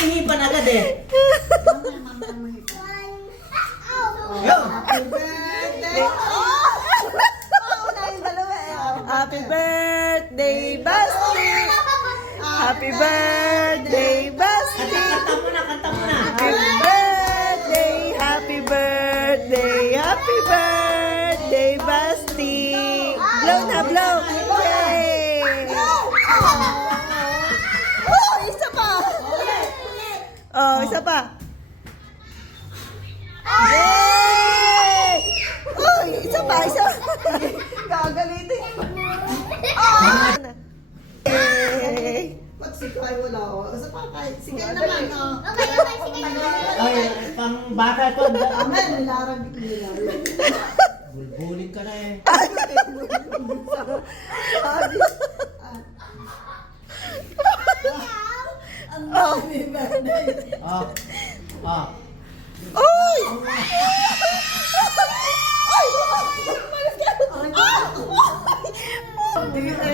hinihipan agad eh. Happy birthday! Happy birthday, Basti! Happy birthday, Basti! Kanta mo na, kanta mo na. Happy birthday, happy birthday, happy birthday, Basti! Blow na, blow! Yay! Oh, isa pa! Oh, isa pa! Yay! Oh, isa pa, isa pa! Gagalitin! Oh! Yay! Ba't si Kai wala ako? Isa pa kahit sige naman, oh. Ay, pang bata to. Amen, nilarag nila. Bulbulin ka na eh. Ang dami birthday. Oh. Oh. Oy! Ay!